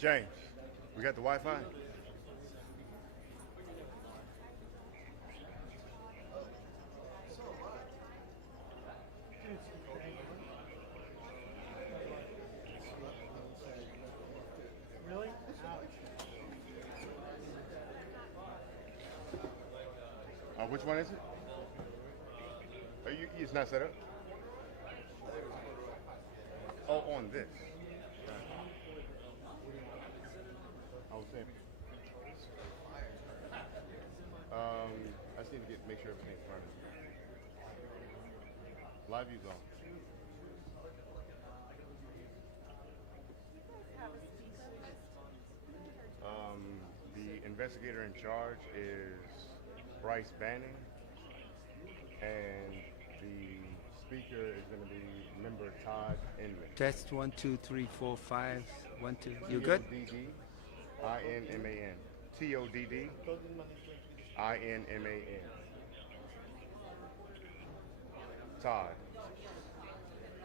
James, we got the Wi-Fi? Really? Which one is it? It's not set up? Oh, on this. I was saying. I just need to make sure everything's running. Live view's on. The investigator in charge is Bryce Banning, and the speaker is going to be member Todd Inman. Test 1, 2, 3, 4, 5. 1, 2. You good? T-O-D-D-I-N-M-A-N. T-O-D-D-I-N-M-A-N. Todd.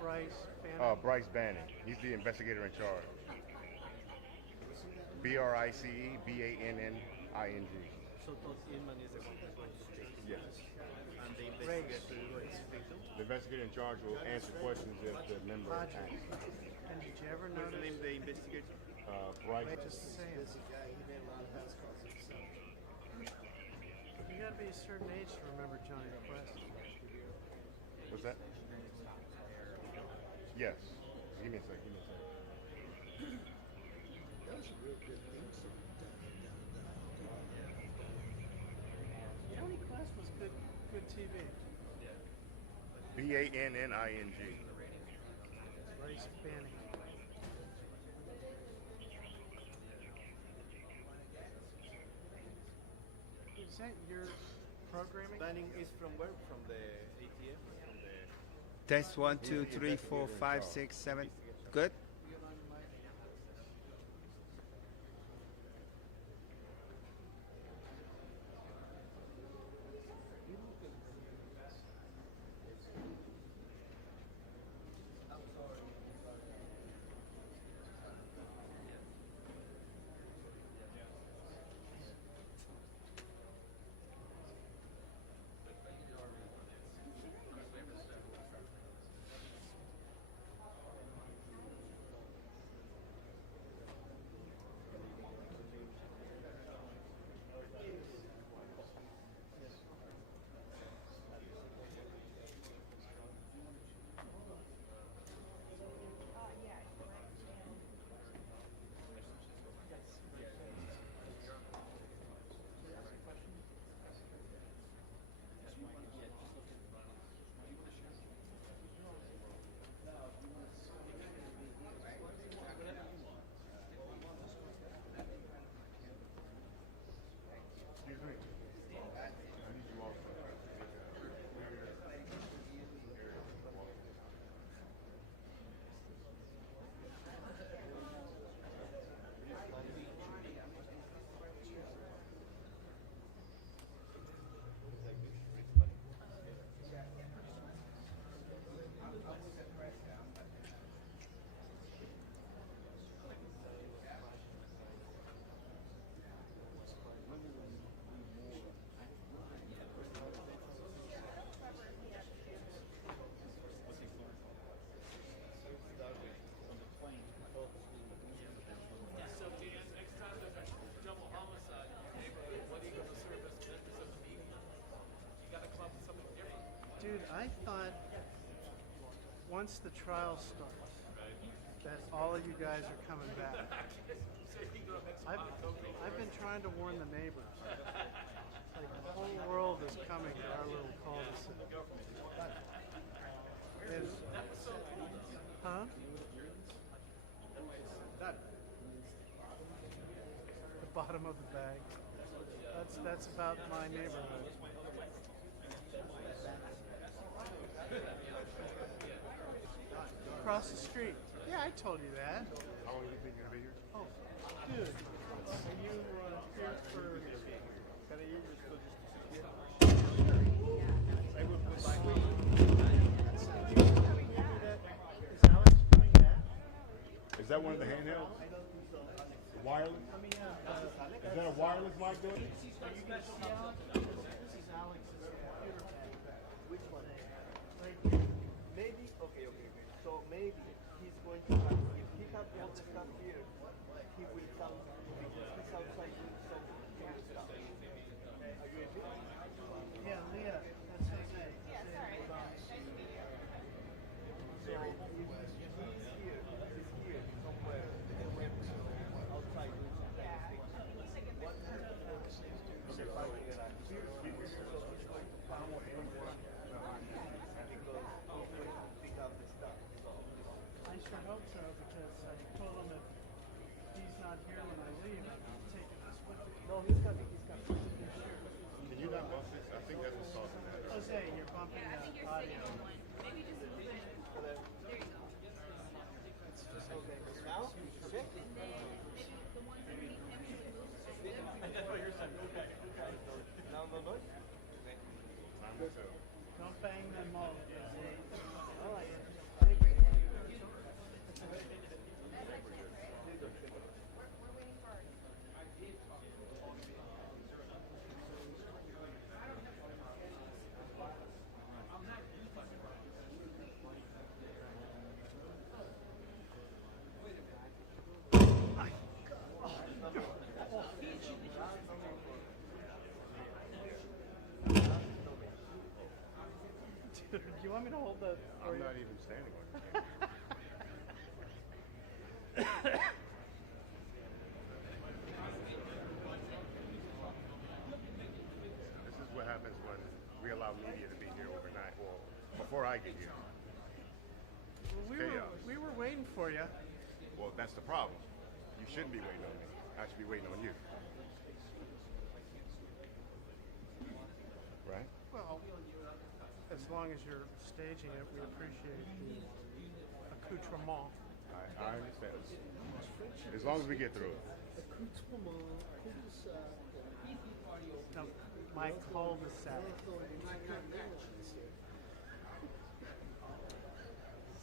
Bryce Banning. He's the investigator in charge. B-R-I-C-E-B-A-N-N-I-N-G. So Todd Inman is the one who's going to speak. Yes. And the investigator is going to speak too? The investigator in charge will answer questions if the member asks. And did you ever What's the notice? name of the investigator? Bryce. Just saying. You gotta be a certain age to remember Johnny Quest. What's that? Yes. Give me a second. Johnny Quest was good TV. B-A-N-N-I-N-G. Bryce Banning. Is that your programming? Banning is from where? From the ATF? From the Test 1, 2, 3, 4, 5, 6, 7. Good? Excuse me. I need you all to So Dan, next time there's a double homicide in your neighborhood, what are you going to serve as members of the media? You got to come up with something different. Dude, I thought once the trial starts that all of you guys are coming back. I've been trying to warn the neighbors. Like the whole world is coming to our little cul-de-sac. Huh? The bottom of the bag. That's about my neighborhood. Across the street. Yeah, I told you that. How long do you think you're going to be here? Oh, dude, are you here for? Can I use this I will put my Is Alex coming back? Is that one of the handhelds? I don't think so. wireless? Is that a wireless mic doing it? This is Alex's computer pad. Which one? Right here. Maybe, okay. So maybe he's going to have, if he has all the stuff here, he will come, because he's outside doing some computer stuff. Are you with me? Yeah, Leah, that's Jose. Yeah, sorry. So if he's here somewhere, outside doing some kind of thing. What happens is the parking garage. So he's going to come everyone because he's going to pick up the stuff. So I sure hope so, because I told him if he's not here when I leave, I'm taking this with me. no, he's coming. Can you not bump this? I think that's what's causing that. Jose, you're bumping Yeah, I think the you're audio. sitting on one. Maybe just move it. There you go. Okay, now check. And then maybe the ones underneath him you would move just a little. Now no noise. Time will tell. Don't bang them all, Jose. All right. Do you want me to hold the? I'm not even standing on it. This is what happens when we allow media to be here overnight. Well, before I get here. Well, we were waiting for you. Well, that's the problem. You shouldn't be waiting on me. I should be waiting on you. Right? Well, as long as you're staging it, we appreciate the accoutrement. I understand. As long as we get through it. No, my cul-de-sac.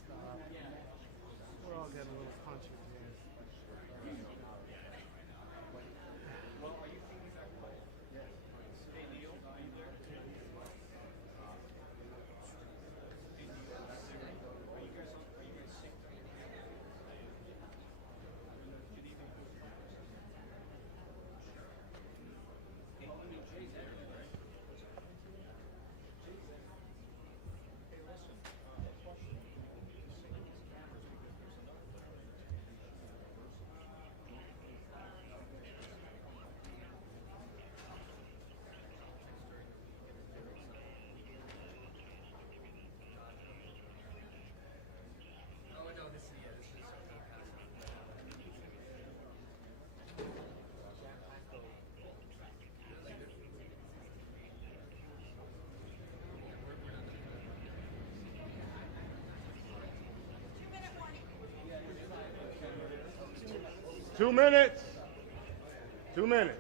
Stop. We're all getting a little punchy here. Two minutes. 2 minutes.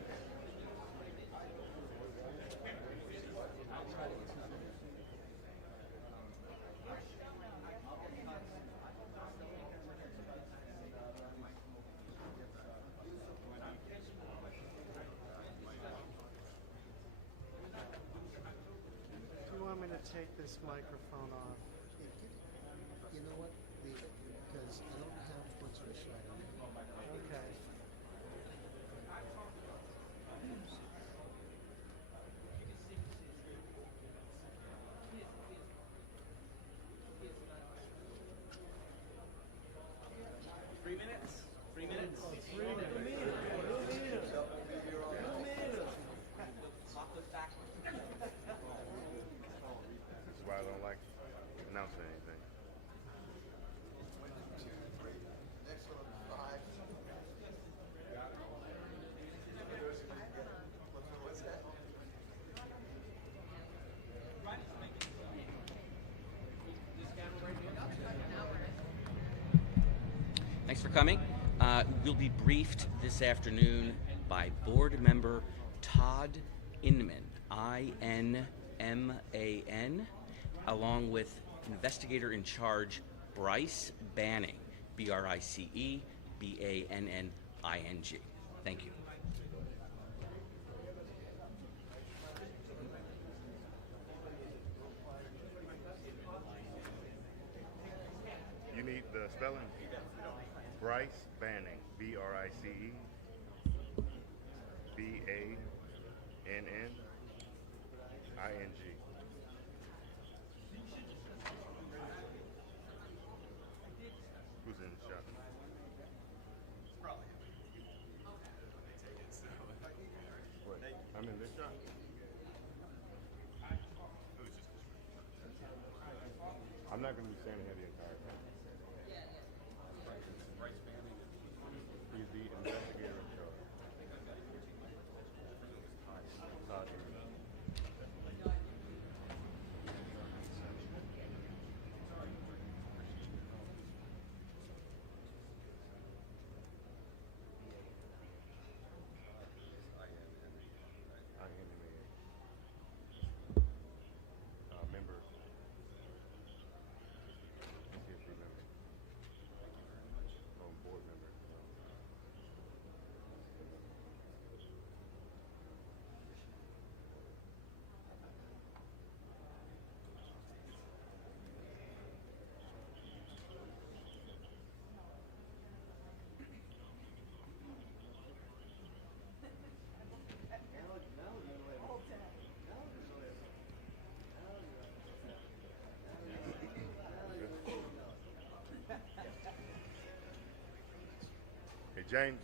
Do you want me to take this microphone off? You know what? Leave it, because I don't have what's for shot. Okay. This is why I don't like announcing anything. Thanks for coming. We'll be briefed this afternoon by board member Todd Inman, I-N-M-A-N, along with investigator in charge Bryce Banning, B-R-I-C-E, B-A-N-N-I-N-G. Thank you. You need the spelling? Bryce Banning. B-R-I-C-E. B-A-N-N-I-N-G. Who's in the shot? What? I'm in this shot? I'm not going to be standing here the entire time. He's the investigator in charge. Todd Inman. Member. NTSB member. Oh, board member. Hey, James,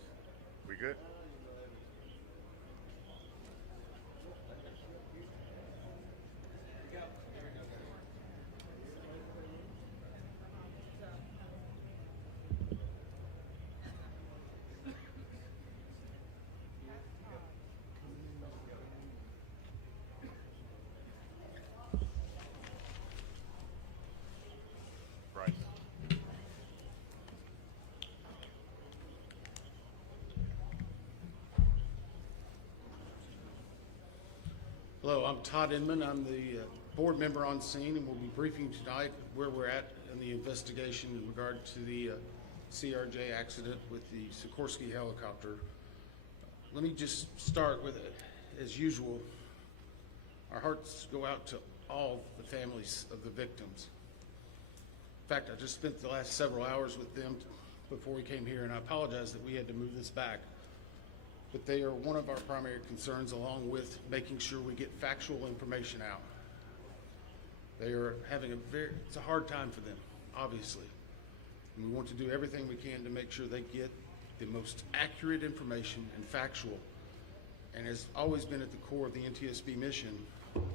we good? Bryce. Hello, I'm Todd Inman. I'm the board member on scene, and we'll be briefing tonight where we're at in the investigation in regard to the CRJ accident with the Sikorsky helicopter. Let me just start with, as usual, our hearts go out to all the families of the victims. In fact, I just spent the last several hours with them before we came here, and I apologize that we had to move this back. But they are one of our primary concerns, along with making sure we get factual information out. They are having it's a hard time for them, obviously. And we want to do everything we can to make sure they get the most accurate information and factual. And has always been at the core of the NTSB mission,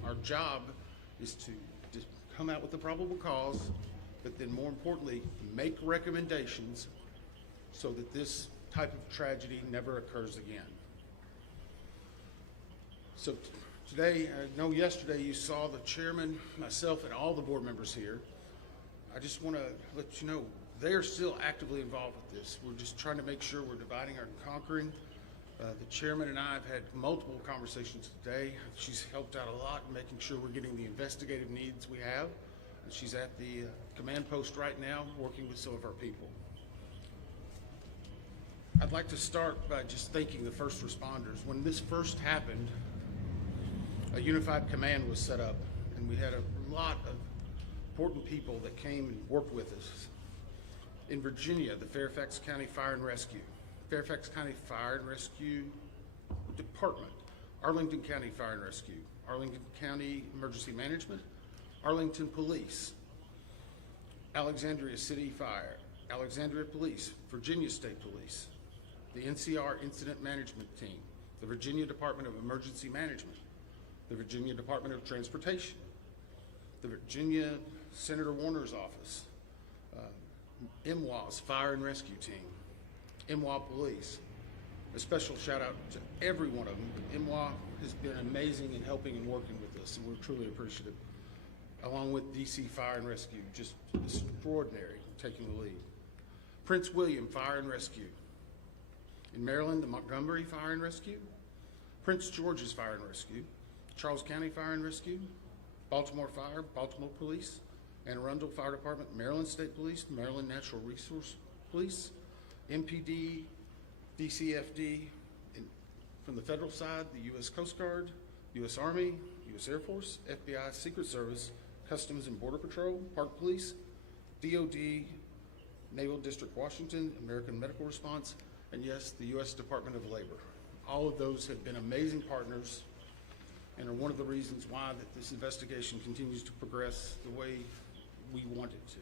our job is to just come out with the probable cause, but then more importantly, make recommendations so that this type of tragedy never occurs again. So today, I know yesterday you saw the chairman, myself, and all the board members here. I just want to let you know they are still actively involved with this. We're just trying to make sure we're dividing and conquering. The chairman and I have had multiple conversations today. She's helped out a lot in making sure we're getting the investigative needs we have. And she's at the command post right now working with some of our people. I'd like to start by just thanking the first responders. When this first happened, a unified command was set up, and we had a lot of important people that came and worked with us. In Virginia, the Fairfax County Fire and Rescue, Fairfax County Fire and Rescue Department, Arlington County Fire and Rescue, Arlington County Emergency Management, Arlington Police, Alexandria City Fire, Alexandria Police, Virginia State Police, the NCR Incident Management Team, the Virginia Department of Emergency Management, the Virginia Department of Transportation, the Virginia Senator Warner's office, MWA's Fire and Rescue Team, MWA Police. A special shout out to every one of them. MWA has been amazing in helping and working with us, and we're truly appreciative. Along with DC Fire and Rescue, just extraordinary, taking the lead. Prince William Fire and Rescue. In Maryland, the Montgomery Fire and Rescue, Prince George's Fire and Rescue, Charles County Fire and Rescue, Baltimore Fire, Baltimore Police, Anne Arundel Fire Department, Maryland State Police, Maryland Natural Resource Police, MPD, DCFD, from the federal side, the U.S. Coast Guard, U.S. Army, U.S. Air Force, FBI, Secret Service, Customs and Border Patrol, Park Police, DOD, Naval District Washington, American Medical Response, and yes, the U.S. Department of Labor. All of those have been amazing partners and are one of the reasons why that this investigation continues to progress the way we want it to.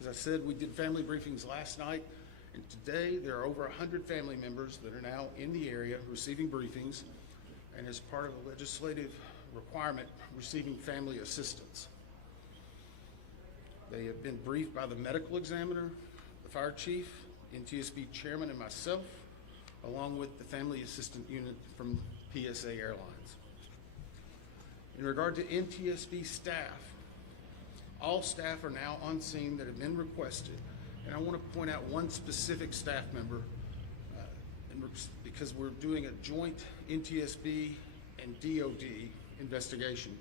As I said, we did family briefings last night, and today there are over 100 family members that are now in the area receiving briefings, and as part of a legislative requirement, receiving family assistance. They have been briefed by the medical examiner, the fire chief, NTSB chairman, and myself, along with the family assistant unit from PSA Airlines. In regard to NTSB staff, all staff are now on scene that have been requested, and I want to point out one specific staff member because we're doing a joint NTSB and DOD investigation.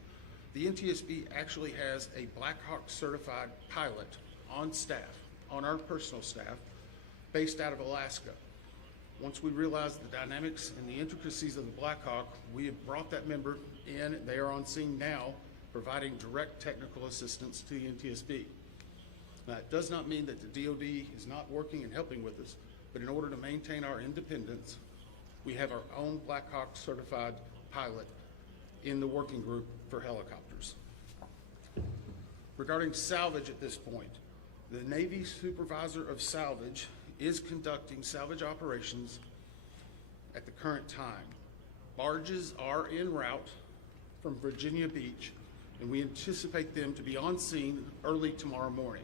The NTSB actually has a Black Hawk certified pilot on staff, on our personal staff, based out of Alaska. Once we realized the dynamics and the intricacies of the Black Hawk, we have brought that member in. They are on scene now, providing direct technical assistance to the NTSB. Now, it does not mean that the DOD is not working and helping with us, but in order to maintain our independence, we have our own Black Hawk certified pilot in the working group for helicopters. Regarding salvage at this point, the Navy supervisor of salvage is conducting salvage operations at the current time. Barges are en route from Virginia Beach, and we anticipate them to be on scene early tomorrow morning.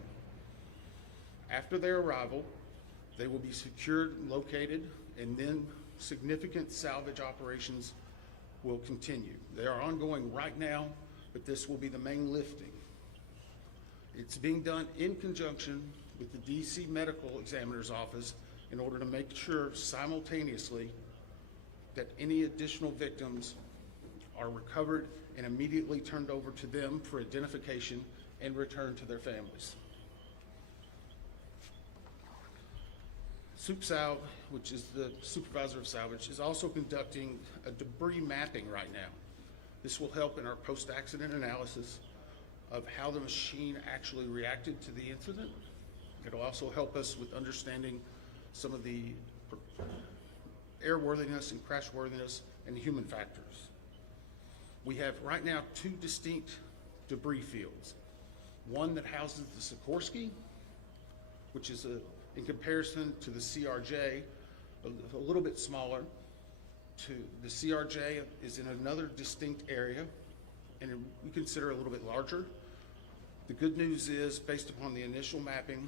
After their arrival, they will be secured and located, and then significant salvage operations will continue. They are ongoing right now, but this will be the main lifting. It's being done in conjunction with the DC Medical Examiner's Office in order to make sure simultaneously that any additional victims are recovered and immediately turned over to them for identification and returned to their families. SupSalv, which is the supervisor of salvage, is also conducting a debris mapping right now. This will help in our post-accident analysis of how the machine actually reacted to the incident. It'll also help us with understanding some of the airworthiness and crashworthiness and human factors. We have right now two distinct debris fields. One that houses the Sikorsky, which is in comparison to the CRJ, a little bit smaller. The CRJ is in another distinct area, and we consider a little bit larger. The good news is, based upon the initial mapping,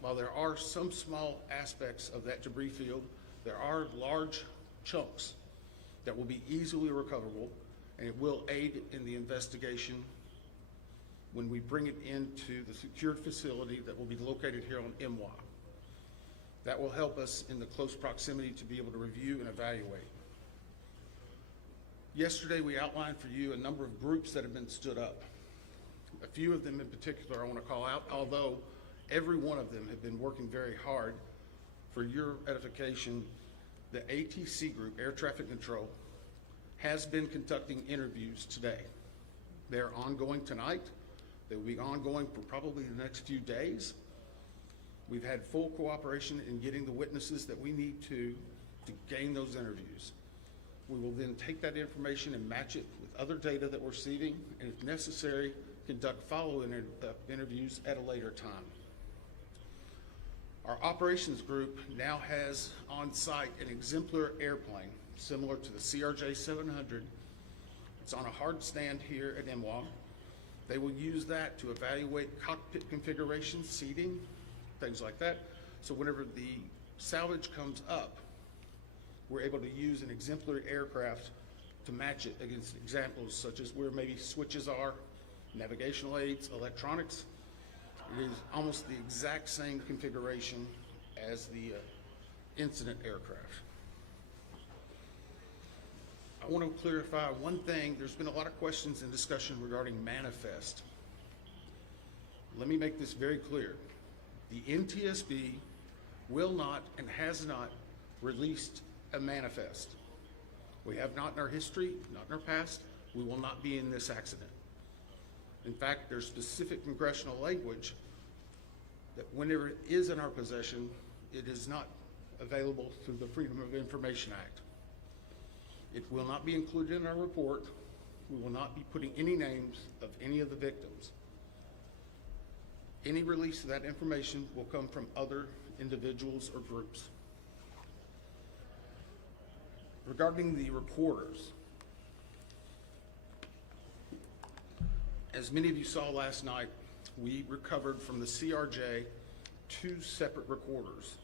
while there are some small aspects of that debris field, there are large chunks that will be easily recoverable, and it will aid in the investigation when we bring it into the secured facility that will be located here on MWA. That will help us in the close proximity to be able to review and evaluate. Yesterday, we outlined for you a number of groups that have been stood up. A few of them in particular I want to call out, although every one of them have been working very hard. For your edification, the ATC group, Air Traffic Control, has been conducting interviews today. They're ongoing tonight. They will be ongoing for probably the next few days. We've had full cooperation in getting the witnesses that we need to gain those interviews. We will then take that information and match it with other data that we're receiving, and if necessary, conduct follow-up interviews at a later time. Our operations group now has on site an exemplar airplane similar to the CRJ 700. It's on a hard stand here at MWA. They will use that to evaluate cockpit configuration, seating, things like that. So whenever the salvage comes up, we're able to use an exemplary aircraft to match it against examples such as where maybe switches are, navigational aids, electronics. It is almost the exact same configuration as the incident aircraft. I want to clarify one thing. There's been a lot of questions and discussion regarding manifest. Let me make this very clear. The NTSB will not and has not released a manifest. We have not in our history, not in our past. We will not be in this accident. In fact, there's specific congressional language that whenever it is in our possession, it is not available through the Freedom of Information Act. It will not be included in our report. We will not be putting any names of any of the victims. Any release of that information will come from other individuals or groups. Regarding the recorders, as many of you saw last night, we recovered from the CRJ 2 separate recorders.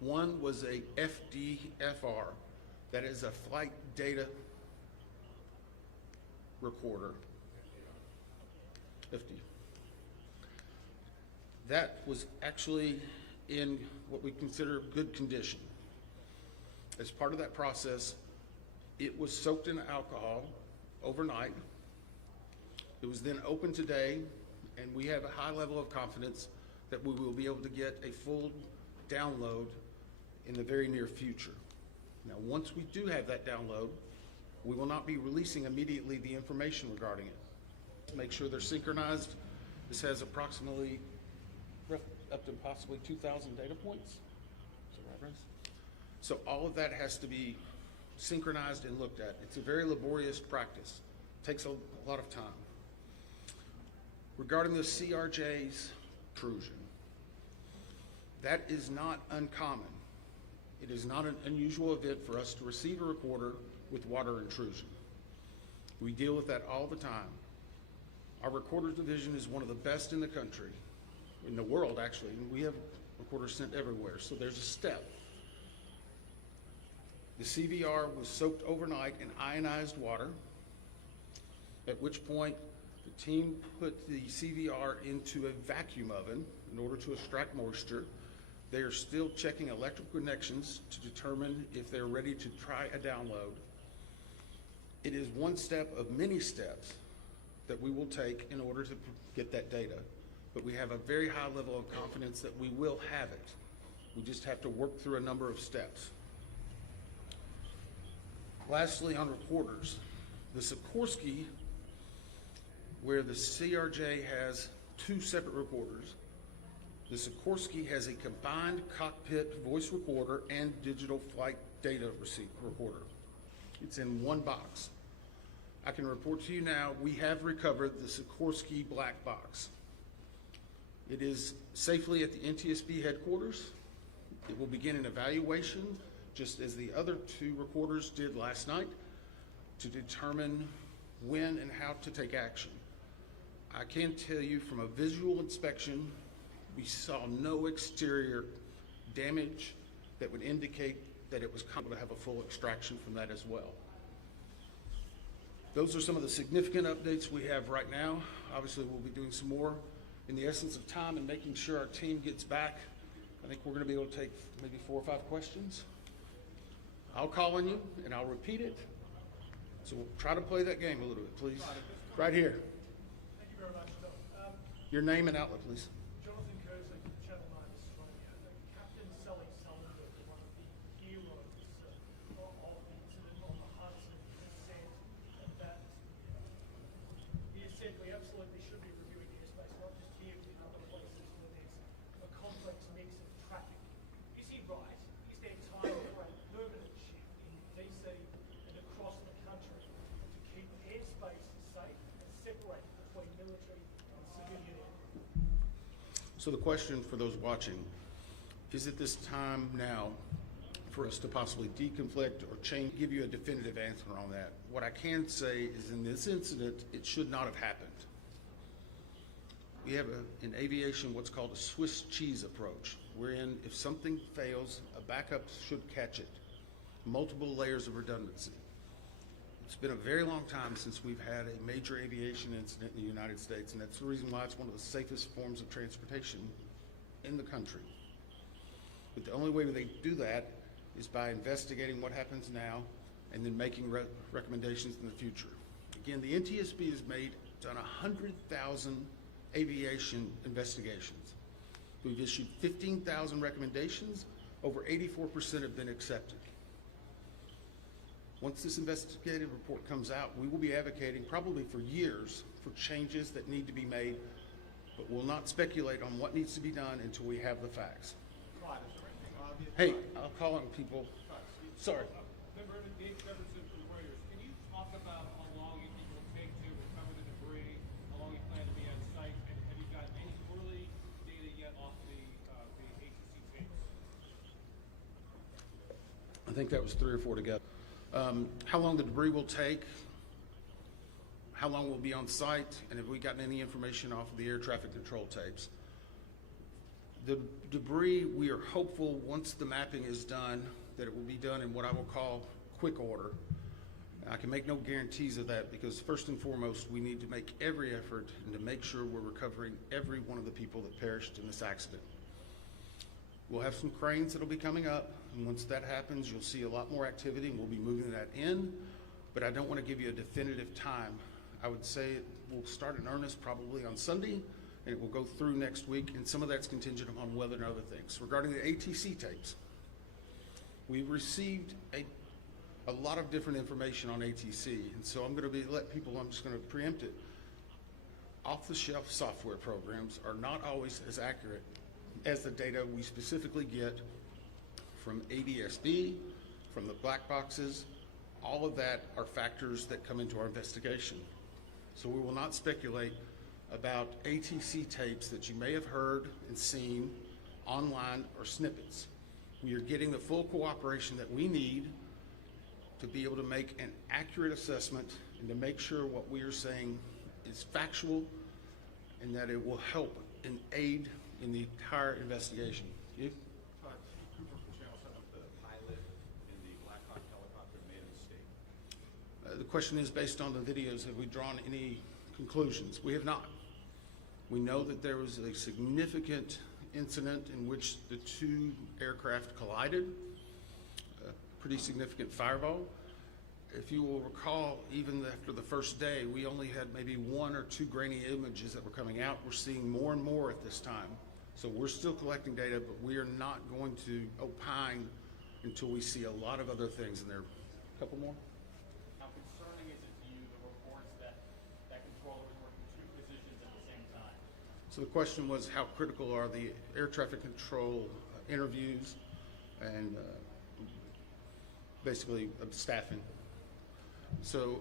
One was a FDFR, that is a flight data recorder. FD. That was actually in what we consider good condition. As part of that process, it was soaked in alcohol overnight. It was then opened today, and we have a high level of confidence that we will be able to get a full download in the very near future. Now, once we do have that download, we will not be releasing immediately the information regarding it. Make sure they're synchronized. This has approximately up to possibly 2,000 data points. Is that right, Bryce? So all of that has to be synchronized and looked at. It's a very laborious practice. It takes a lot of time. Regarding the CRJ's intrusion, that is not uncommon. It is not an unusual event for us to receive a recorder with water intrusion. We deal with that all the time. Our recorder division is one of the best in the country, in the world actually, and we have recorders sent everywhere, so there's a step. The CVR was soaked overnight in ionized water, at which point the team put the CVR into a vacuum oven in order to extract moisture. They are still checking electrical connections to determine if they're ready to try a download. It is one step of many steps that we will take in order to get that data. But we have a very high level of confidence that we will have it. We just have to work through a number of steps. Lastly, on recorders, the Sikorsky, where the CRJ has 2 separate recorders, the Sikorsky has a combined cockpit voice recorder and digital flight data recorder. It's in one box. I can report to you now, we have recovered the Sikorsky black box. It is safely at the NTSB headquarters. It will begin an evaluation, just as the other 2 recorders did last night, to determine when and how to take action. I can tell you from a visual inspection, we saw no exterior damage that would indicate that it was able to have a full extraction from that as well. Those are some of the significant updates we have right now. Obviously, we'll be doing some more in the essence of time and making sure our team gets back. I think we're going to be able to take maybe 4 or 5 questions. I'll call on you and I'll repeat it. So we'll try to play that game a little bit, please. Right here. Thank you very much, Tom. Your name and outlet, please. Jonathan Kersley from Channel 9 Australia. Captain Salvage was one of the heroes of the incident on the Hudson. He said that we absolutely should be reviewing the airspace, not just here but in other places where there's a complex mix of traffic. Is he right? Is there time for a permanent shift in DC and across the country to keep airspace safe and separate between military and civilian air? So the question for those watching, is it this time now for us to possibly deconflict or change, give you a definitive answer on that? What I can say is in this incident, it should not have happened. We have in aviation what's called a Swiss cheese approach, wherein if something fails, a backup should catch it. Multiple layers of redundancy. It's been a very long time since we've had a major aviation incident in the United States, and that's the reason why it's one of the safest forms of transportation in the country. But the only way they do that is by investigating what happens now and then making recommendations in the future. Again, the NTSB has done 100,000 aviation investigations. We've issued 15,000 recommendations. Over 84% have been accepted. Once this investigative report comes out, we will be advocating probably for years for changes that need to be made, but we'll not speculate on what needs to be done until we have the facts. Hey, I'll call on people. Sorry. Member Dave Jefferson from Reuters, can you talk about how long you think it will take to recover the debris, how long you plan to be on site, and have you got any early data yet off the ATC tapes? I think that was 3 or 4 together. How long the debris will take, how long we'll be on site, and have we gotten any information off of the air traffic control tapes. The debris, we are hopeful once the mapping is done that it will be done in what I will call quick order. I can make no guarantees of that because first and foremost, we need to make every effort and to make sure we're recovering every one of the people that perished in this accident. We'll have some cranes that'll be coming up, and once that happens, you'll see a lot more activity and we'll be moving that in, but I don't want to give you a definitive time. I would say it will start in earnest probably on Sunday, and it will go through next week, and some of that's contingent upon weather and other things. Regarding the ATC tapes, we've received a lot of different information on ATC, and so I'm just going to preempt it. Off-the-shelf software programs are not always as accurate as the data we specifically get from NTSB, from the black boxes. All of that are factors that come into our investigation. So we will not speculate about ATC tapes that you may have heard and seen online or snippets. We are getting the full cooperation that we need to be able to make an accurate assessment and to make sure what we are saying is factual and that it will help and aid in the entire investigation. Chief Cooper from Channel 7, the pilot in the Black Hawk helicopter made a mistake. The question is, based on the videos, have we drawn any conclusions? We have not. We know that there was a significant incident in which the 2 aircraft collided, a pretty significant fireball. If you will recall, even after the first day, we only had maybe 1 or 2 grainy images that were coming out. We're seeing more and more at this time. So we're still collecting data, but we are not going to opine until we see a lot of other things in there. A couple more? How concerning is it to you, the reports that controller is working 2 positions at the same time? So the question was, how critical are the air traffic control interviews and basically staffing? So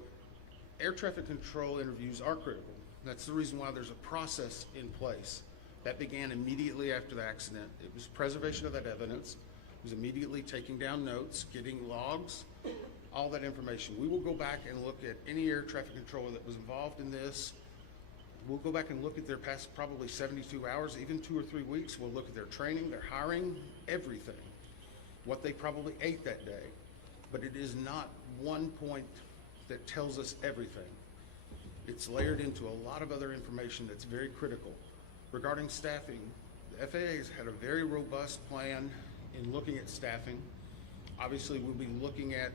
air traffic control interviews are critical. That's the reason why there's a process in place. That began immediately after the accident. It was preservation of that evidence. It was immediately taking down notes, getting logs, all that information. We will go back and look at any air traffic controller that was involved in this. We'll go back and look at their past probably 72 hours, even 2 or 3 weeks. We'll look at their training, their hiring, everything, what they probably ate that day. But it is not one point that tells us everything. It's layered into a lot of other information that's very critical. Regarding staffing, the FAA has had a very robust plan in looking at staffing. Obviously, we'll be looking at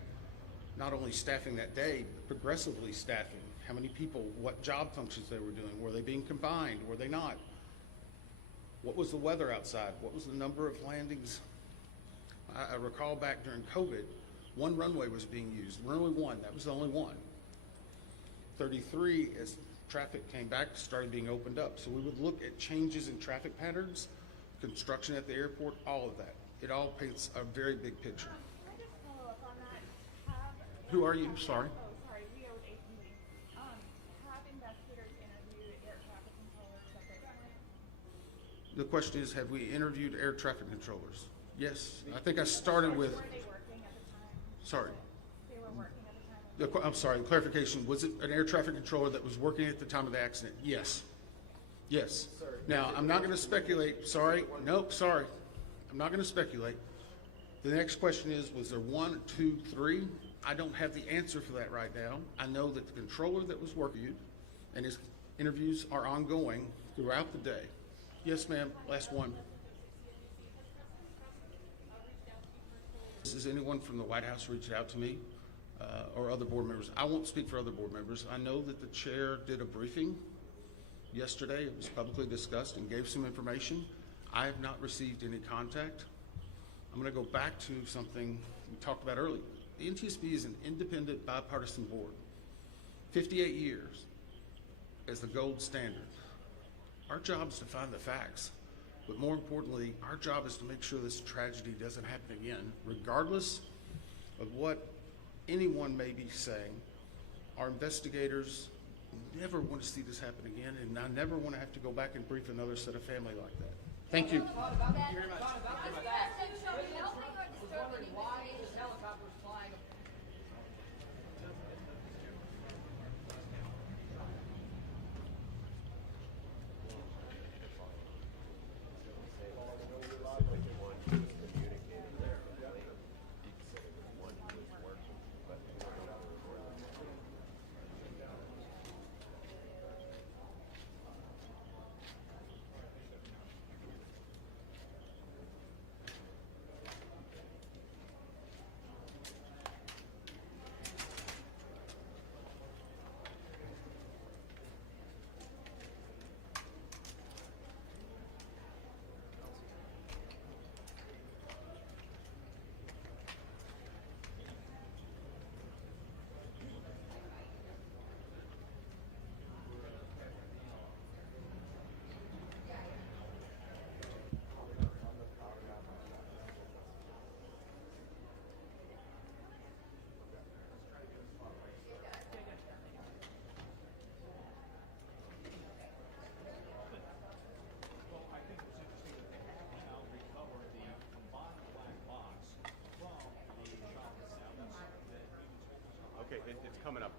not only staffing that day, but progressively staffing. How many people, what job functions they were doing. Were they being combined? Were they not? What was the weather outside? What was the number of landings? I recall back during COVID, 1 runway was being used. Runway 1, that was the only one. 33, as traffic came back, started being opened up. So we would look at changes in traffic patterns, construction at the airport, all of that. It all paints a very big picture. Can I just follow up on that? Who are you? Sorry. Oh, sorry, we owe 8 meetings. Have investigators interviewed air traffic controllers separately? The question is, have we interviewed air traffic controllers? Yes. I think I started with. Were they working at the time? Sorry. They were working at the time? I'm sorry, the clarification, was it an air traffic controller that was working at the time of the accident? Yes. Yes. Now, I'm not going to speculate. Sorry. Nope, sorry. I'm not going to speculate. The next question is, was there 1, 2, 3? I don't have the answer for that right now. I know that the controller that was working and his interviews are ongoing throughout the day. Yes, ma'am. Last one. Has anyone from the White House reached out to me or other board members? I won't speak for other board members. I know that the chair did a briefing yesterday. It was publicly discussed and gave some information. I have not received any contact. I'm going to go back to something we talked about earlier. The NTSB is an independent bipartisan board. 58 years as the gold standard. Our job is to find the facts, but more importantly, our job is to make sure this tragedy doesn't happen again, regardless of what anyone may be saying. Our investigators never want to see this happen again, and I never want to have to go back and brief another set of family like that. Thank you. Okay, it's coming up then.